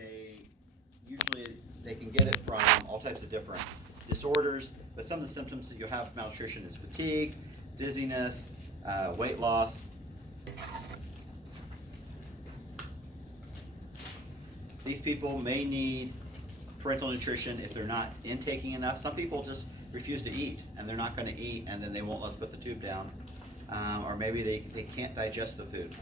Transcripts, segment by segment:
they usually they can get it from all types of different disorders, but some of the symptoms that you'll have with malnutrition is fatigue, dizziness, weight loss. These people may need parental nutrition if they're not intaking enough. Some people just refuse to eat, and they're not going to eat, and then they won't let us put the tube down. Or maybe they can't digest the food.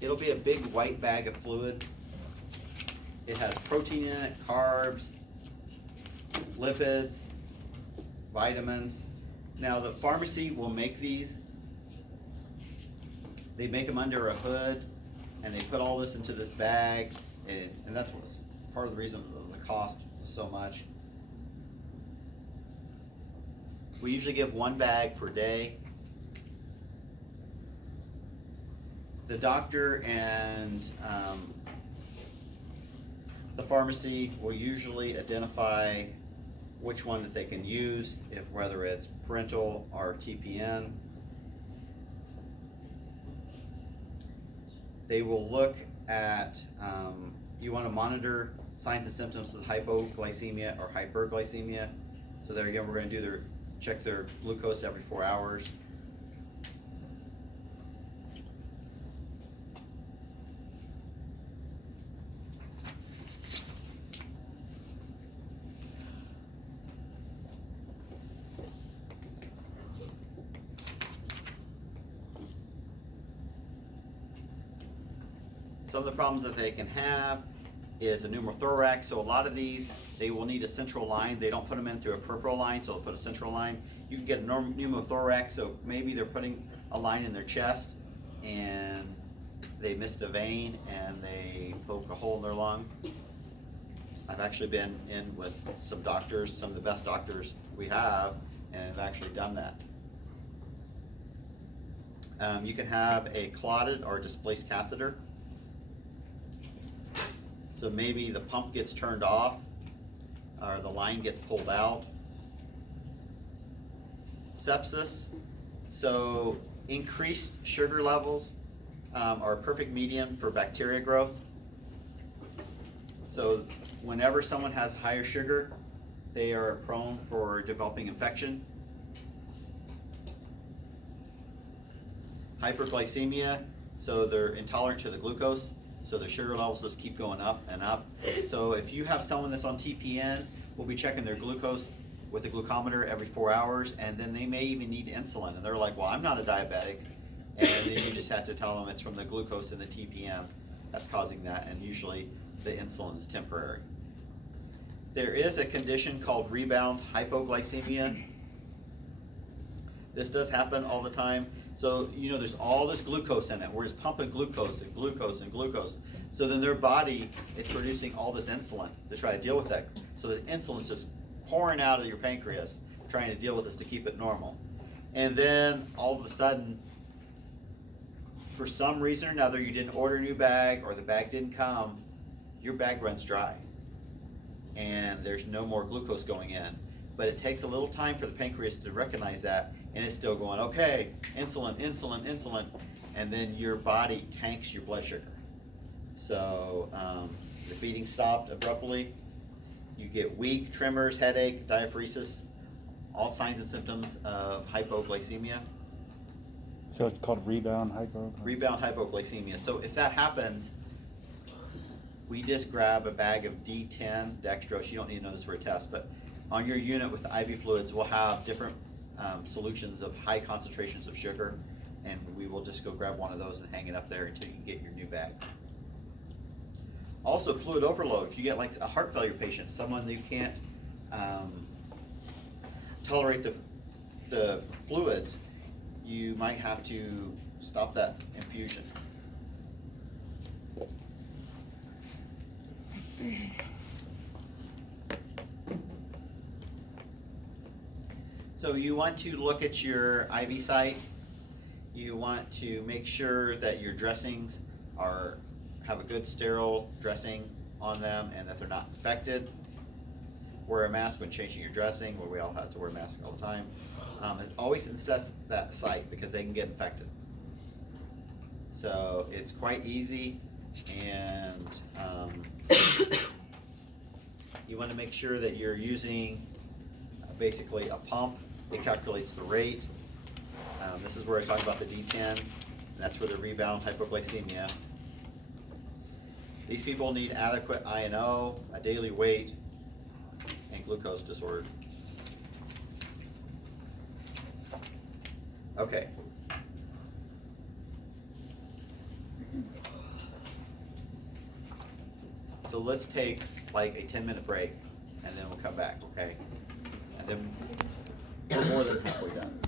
It'll be a big white bag of fluid. It has protein in it, carbs, lipids, vitamins. Now the pharmacy will make these. They make them under a hood, and they put all this into this bag, and that's what's part of the reason of the cost so much. We usually give 1 bag per day. The doctor and the pharmacy will usually identify which one that they can use, whether it's parental or TPN. They will look at, you want to monitor signs and symptoms of hypoglycemia or hyperglycemia. So there again, we're going to check their glucose every 4 hours. Some of the problems that they can have is a pneumothorax. So a lot of these, they will need a central line. They don't put them in through a peripheral line, so they'll put a central line. You can get a pneumothorax, so maybe they're putting a line in their chest and they miss the vein and they poke a hole in their lung. I've actually been in with some doctors, some of the best doctors we have, and have actually done that. You can have a clotted or displaced catheter. So maybe the pump gets turned off or the line gets pulled out. Sepsis, so increased sugar levels are a perfect medium for bacteria growth. So whenever someone has higher sugar, they are prone for developing infection. Hyperglycemia, so they're intolerant to the glucose. So the sugar levels just keep going up and up. So if you have someone that's on TPN, we'll be checking their glucose with a glucometer every 4 hours, and then they may even need insulin. And they're like, well, I'm not a diabetic. And then you just have to tell them it's from the glucose in the TPN that's causing that, and usually the insulin is temporary. There is a condition called rebound hypoglycemia. This does happen all the time. So, there's all this glucose in it. We're just pumping glucose and glucose and glucose. So then their body is producing all this insulin to try to deal with that. So the insulin's just pouring out of your pancreas, trying to deal with this to keep it normal. And then all of a sudden, for some reason or another, you didn't order a new bag or the bag didn't come, your bag runs dry. And there's no more glucose going in. But it takes a little time for the pancreas to recognize that, and it's still going, okay, insulin, insulin, insulin, and then your body tanks your blood sugar. So the feeding stopped abruptly. You get weak, tremors, headache, diaphoresis, all signs and symptoms of hypoglycemia. So it's called rebound hypoglycemia? Rebound hypoglycemia. So if that happens, we just grab a bag of D10 dextrose. You don't need to know this for a test, but on your unit with the IV fluids, we'll have different solutions of high concentrations of sugar, and we will just go grab one of those and hang it up there until you can get your new bag. Also, fluid overload. If you get like a heart failure patient, someone who can't tolerate the fluids, you might have to stop that infusion. So you want to look at your IV site. You want to make sure that your dressings have a good sterile dressing on them and that they're not infected. Wear a mask when changing your dressing. Well, we all have to wear masks all the time. always assess that site because they can get infected. So it's quite easy, and you want to make sure that you're using basically a pump. It calculates the rate. This is where I was talking about the D10, and that's for the rebound hypoglycemia. These people need adequate INO, a daily weight, and glucose disorder. Okay. So let's take like a 10-minute break, and then we'll come back, okay? And then we're more than halfway done.